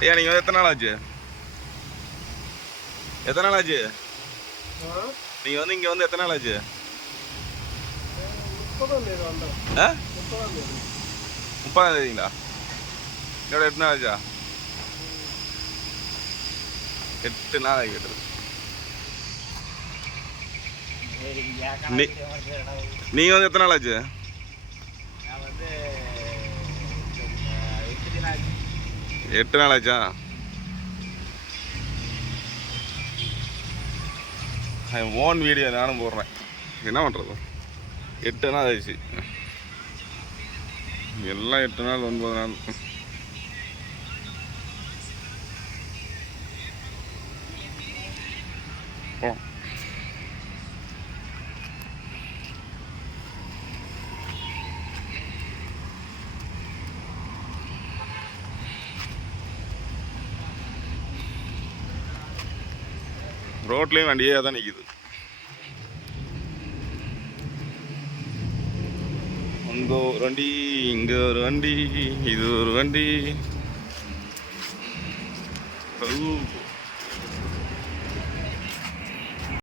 ஐயா நீங்கள் வந்து எத்தனை நாள் ஆச்சு? எத்தனை நாள் ஆச்சு நீங்கள் வந்து இங்கே வந்து எத்தனை நாள் ஆச்சு? 30ஆம் தேதிங்களா? என்னோட 8 நாள் ஆச்சா? 8 நாள் ஆகிட்டு. நீங்கள் வந்து எத்தனை நாள் ஆச்சு? 8 நாள் ஆச்சா? ஓன் வீடியோ நானும் போடுறேன். என்ன பண்ணுறது? 8 நாள் ஆயிடுச்சு. எல்லாம் 8 நாள் 9 நாள். போகலாம். ரோட்லேயும் வண்டியே தான் நிற்கிது. அங்கே ஒரு வண்டி, இங்கே ஒரு வண்டி, இது ஒரு வண்டி.